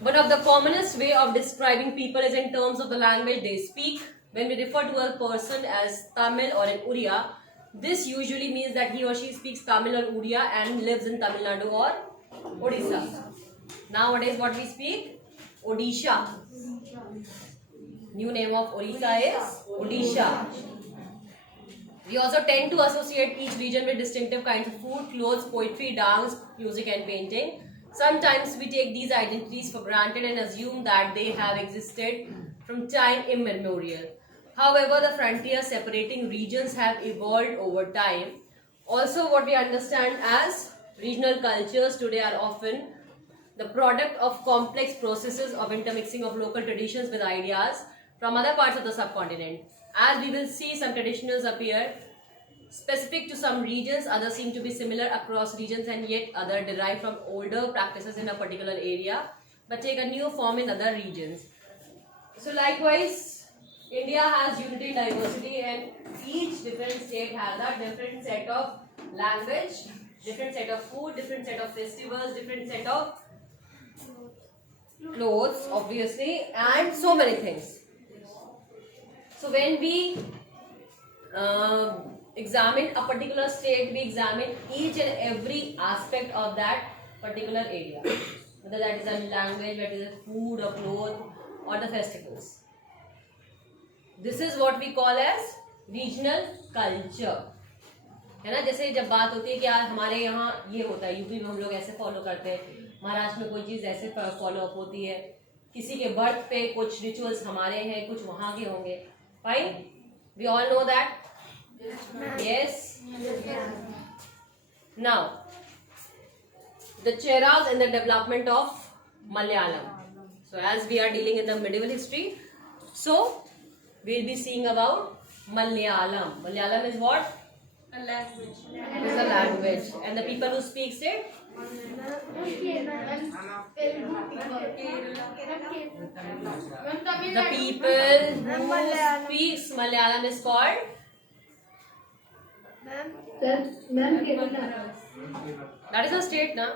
One of the commonest way of describing people is in terms of the language they speak. When we refer to a person as Tamil or an Uriya, this usually means that he or she speaks Tamil or Uriya and lives in Tamil Nadu or Odisha. Nowadays what we speak? Odisha. New name of Odisha is Odisha. We also tend to associate each region with distinctive kinds of food, clothes, poetry, dance, music and painting. Sometimes we take these identities for granted and assume that they have existed from time immemorial. However, the frontiers separating regions have evolved over time. Also, what we understand as regional cultures today are often the product of complex processes of intermixing of local traditions with ideas from other parts of the subcontinent. As we will see, some traditions appear specific to some regions, others seem to be similar across regions, and yet other derive from older practices in a particular area but take a new form in other regions. So likewise, India has unity diversity, and each different state has a different set of language, different set of food, different set of festivals, different set of clothes obviously, and so many things. So when we examine a particular state, we examine each and every aspect of that particular area, whether that is a language, whether it is food or clothes or the festivals. This is what we call as regional culture, है ना. जैसे जब बात होती है कि यार हमारे यहाँ ये होता है, यूपी में हम लोग ऐसे फॉलो करते हैं, महाराष्ट्र में कोई चीज़ ऐसे फॉलो अप होती है, किसी के बर्थ पे कुछ रिचुअल्स हमारे हैं, कुछ वहाँ के होंगे. Fine, we all know that. Yes. Now, the Cheras and the development of Malayalam. So, as we are dealing in the medieval history, so we will be seeing about Malayalam. Malayalam is what? A language. It is a language, and the people who speaks it. The people who speaks Malayalam is called. That is a state, na?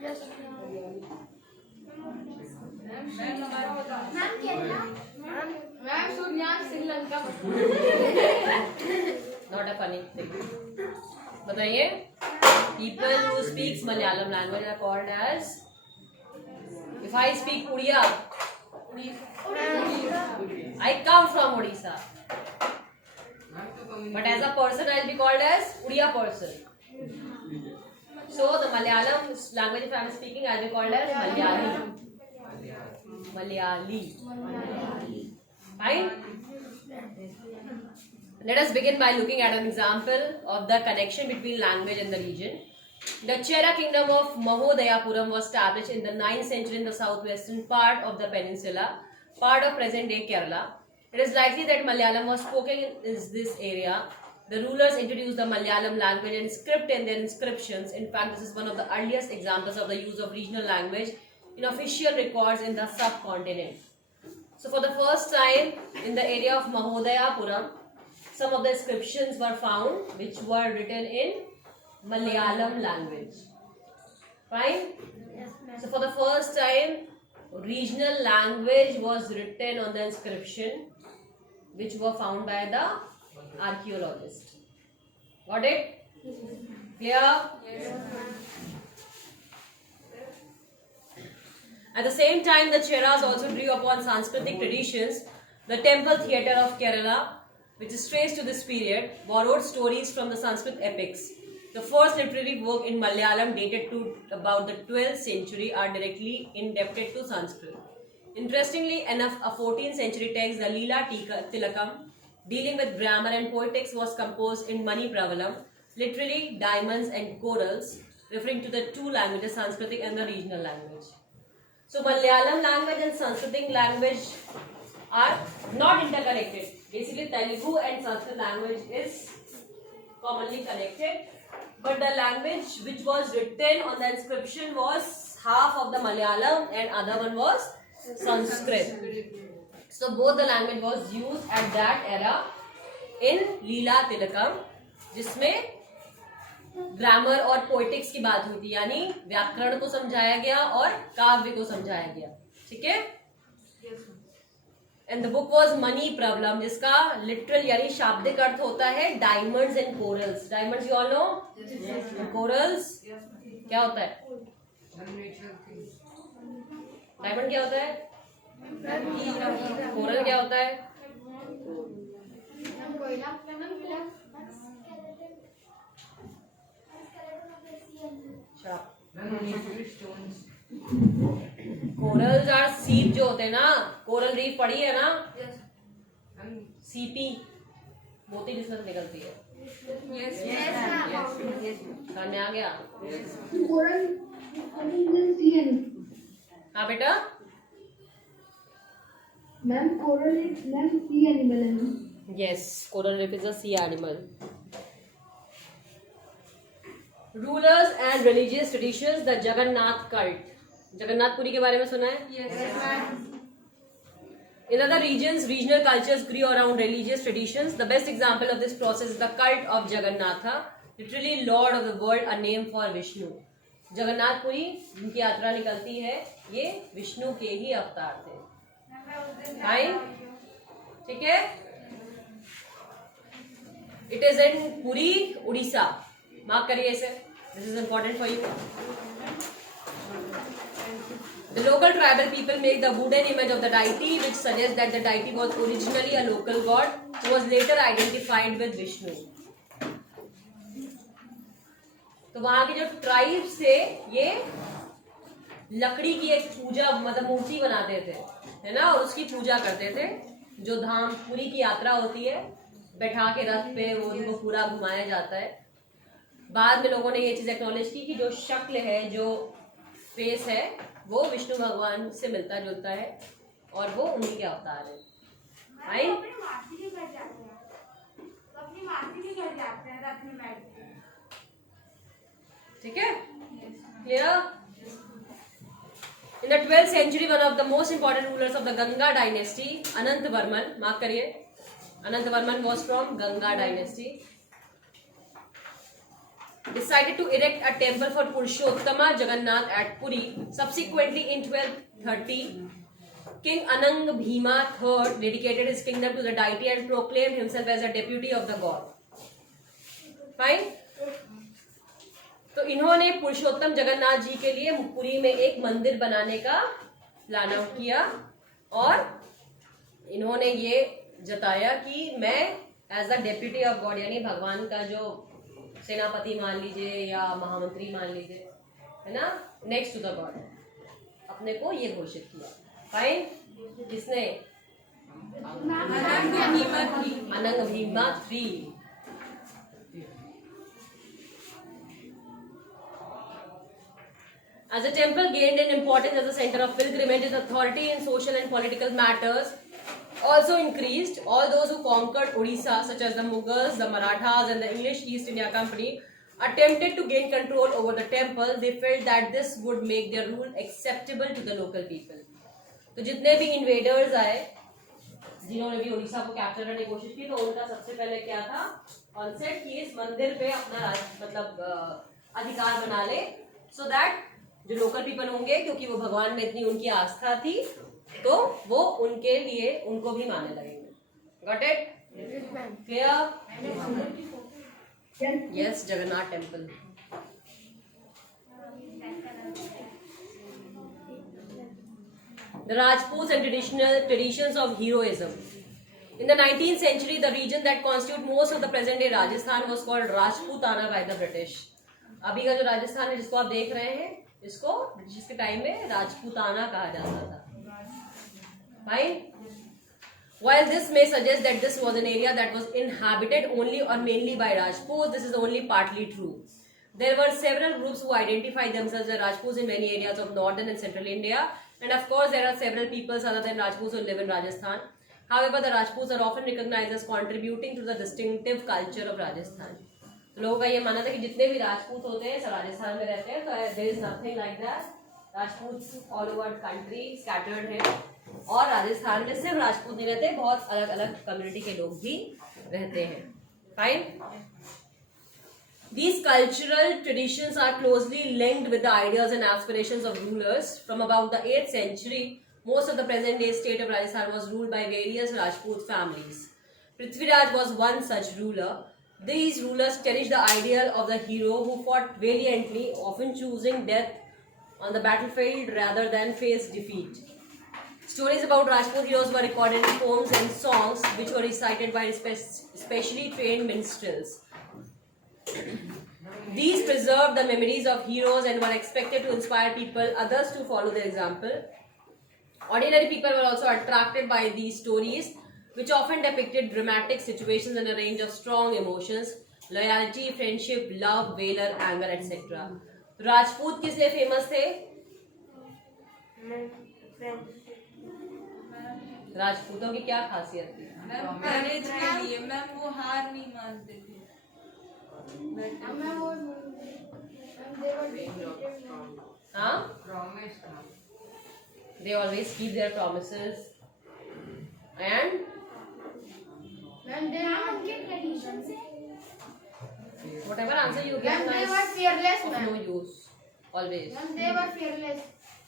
Yes. Not a funny thing. बताइए. People who speaks Malayalam language are called as. If I speak Odia, I come from Odisha. But as a person, I will be called as Odia person. So the Malayalam language, if I am speaking, I will be called as Malayali. Malayali. Fine. Let us begin by looking at an example of the connection between language and the region. The Chera kingdom of Mahodayapuram was established in the 9th century in the southwestern part of the peninsula, part of present-day Kerala. It is likely that Malayalam was spoken in this area. The rulers introduced the Malayalam language and script in their inscriptions. In fact, this is one of the earliest examples of the use of regional language in official records in the subcontinent. So for the first time in the area of Mahodayapuram, some of the inscriptions were found which were written in Malayalam language. Fine? Yes, ma'am. So for the first time, regional language was written on the inscription which were found by the archaeologist. Got it? Clear? Yes, At the same time, the Cheras also drew upon Sanskritic traditions. The temple theatre of Kerala, which is traced to this period, borrowed stories from the Sanskrit epics. The first literary work in Malayalam dated to about the 12th century are directly indebted to Sanskrit. Interestingly enough, a 14th century text, the Leela Tilakam, dealing with grammar and poetics, was composed in Mani Pravalam, literally diamonds and corals, referring to the two languages, Sanskritic and the regional language. So Malayalam language and Sanskritic language are not interconnected. Basically, Telugu and Sanskrit language is commonly connected, but the language which was written on the inscription was half of the Malayalam and other one was Sanskrit. So both the language was used at that era in Leela Tilakam, जिसमें grammar और poetics की बात हुई थी, यानी व्याकरण को समझाया गया और काव्य को समझाया गया, ठीक है। And the book was money problem, जिसका लिटरल यानी शाब्दिक अर्थ होता है diamonds and corals. Diamonds you all know, corals क्या होता है? डायमंड क्या होता है? कोरल क्या होता है? कोरल्स आर सीप जो होते हैं ना, कोरल रीफ पड़ी है ना, सीपी मोती जिसमें से निकलती है। समझ में आ गया? हाँ बेटा, मैम कोरल रीफ मैम सी एनिमल है ना? yes, coral reef is a sea animal. Rulers and religious traditions, the Jagannath cult. Jagannath Puri के बारे में सुना है? Yes. In other regions, regional cultures grew around religious traditions. The best example of this process is the cult of Jagannatha, literally Lord of the world, a name for Vishnu. Jagannath Puri जिनकी यात्रा निकलती है, ये विष्णु के ही अवतार थे। फाइन, ठीक है। It is in Puri, Orissa. Mark करिए इसे, this is important for you. The local tribal people make the wooden image of the deity, which suggests that the deity was originally a local god who was later identified with Vishnu. तो वहां के जो tribes थे, ये लकड़ी की एक पूजा मतलब मूर्ति बनाते थे, है ना, और उसकी पूजा करते थे। जो धाम पुरी की यात्रा होती है, बैठा के रथ पे वो उनको पूरा घुमाया जाता है। बाद में लोगों ने ये चीज एक्नॉलेज की कि जो शक्ल है, जो फेस है, वो विष्णु भगवान से मिलता जुलता है और वो उन्हीं के अवतार है। ठीक है, clear? In the 12th century, one of the most important rulers of the Ganga dynasty, Anantvarman, mark करिए, Anantvarman was from Ganga dynasty, decided to erect a temple for Purushottama Jagannath at Puri. Subsequently, in 1230, King Anang Bhima III dedicated his kingdom to the deity and proclaimed himself as a deputy of the god. Fine? तो इन्होंने पुरुषोत्तम जगन्नाथ जी के लिए पुरी में एक मंदिर बनाने का plan out किया और इन्होंने ये जताया कि मैं as a deputy of God, यानी भगवान का जो सेनापति मान लीजिए या महामंत्री मान लीजिए, है ना, नेक्स्ट टू द गॉड, अपने को ये घोषित किया। फाइन, किसने? अनंग Bhima III। As the temple gained in importance as a center of pilgrimage, its authority in social and political matters also increased. All those who conquered Odisha, such as the Mughals, the Marathas, and the English East India Company, attempted to gain control over the temple. They felt that this would make their rule acceptable to the local people. तो जितने भी invaders आए, जिन्होंने भी उड़ीसा को capture करने की कोशिश की, तो उनका सबसे पहले क्या था कॉन्सेप्ट कि इस मंदिर पे अपना अधिकार बना ले, so that जो लोकल पीपल होंगे, क्योंकि वो भगवान में इतनी उनकी आस्था थी, तो वो उनके लिए उनको भी मानने लगेंगे। Got it? Clear? Yes, Jagannath temple. The Rajputs and traditions of heroism. In the 19th century, the region that constitutes most of the present-day Rajasthan was called Rajputana by the British. अभी का जो राजस्थान है जिसको आप देख रहे हैं, इसको ब्रिटिश के टाइम में राजपूताना कहा जाता था। Fine? While this may suggest that this was an area that was inhabited only or mainly by Rajputs, this is only partly true. There were several groups who identified themselves as Rajputs in many areas of northern and central India, and of course there are several peoples other than Rajputs who live in Rajasthan. However, the Rajputs are often recognized as contributing to the distinctive culture of Rajasthan. तो लोगों का ये मानना था कि जितने भी राजपूत होते हैं सब राजस्थान में रहते हैं, तो there is nothing like that. Rajput all over country scattered है, और राजस्थान में सिर्फ राजपूत नहीं रहते, बहुत अलग अलग कम्युनिटी के लोग भी रहते हैं। Fine? These cultural traditions are closely linked with the ideas and aspirations of rulers. From about the 8th century, most of the present-day state of Rajasthan was ruled by various Rajput families. Prithviraj was one such ruler. These rulers cherished the ideal of the hero who fought valiantly, often choosing death on the battlefield rather than face defeat. Stories about Rajput heroes were recorded in poems and songs which were recited by specially trained minstrels. These preserved the memories of heroes and were expected to inspire others to follow their example. Ordinary people were also attracted by these stories, which often depicted dramatic situations and a range of strong emotions: loyalty, friendship, love, valor, anger, etc. Rajput किस लिए famous थे? राजपूतों की क्या खासियत थी? Ma'am करेज के लिए, मैम वो हार नहीं मानते थे। हाँ? They always keep their promises. And whatever answer you give, they were fearless, of ma'am. no use. Always They were fearless.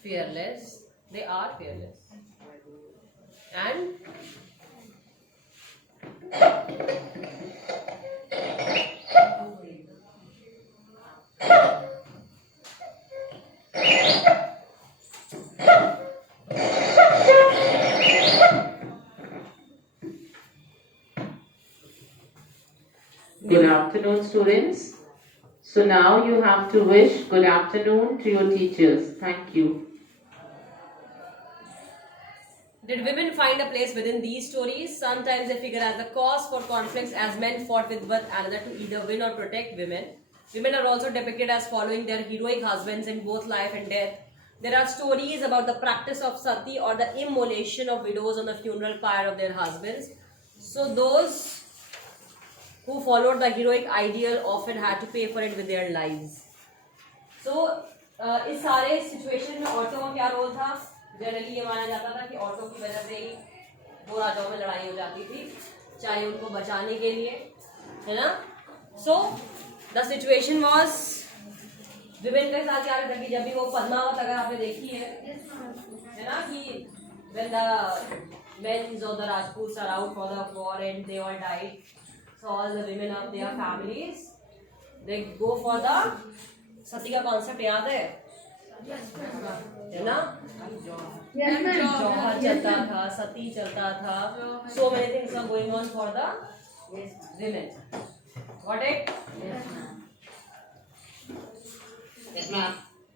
fearless. They are fearless. And Good afternoon, students. So now you have to wish good afternoon to your teachers. Thank you. did women find a place within these stories? Sometimes they figure as the cause for conflicts as men fought with one another to either win or protect women. Women are also depicted as following their heroic husbands in both life and death. There are stories about the practice of sati or the immolation of widows on the funeral pyre of their husbands. So those who followed the heroic ideal often had to pay for it with their lives. So इस सारे situation में औरतों का क्या role था? Generally ये माना जाता था कि औरतों की वजह से ही दो राजाओं में लड़ाई हो जाती थी, चाहे उनको बचाने के लिए, है ना? So the situation was, women के साथ क्या रहता है कि जब भी वो पद्मावत अगर आपने देखी है ना, कि when the men of the Rajputs are out for the war and they all died, so all the women of their families they go for the सती का कॉन्सेप्ट याद है ना? Yes, ma'am. जौहर चलता था, सती चलता था, so many things are going on for the women. Got it? Yes, ma'am.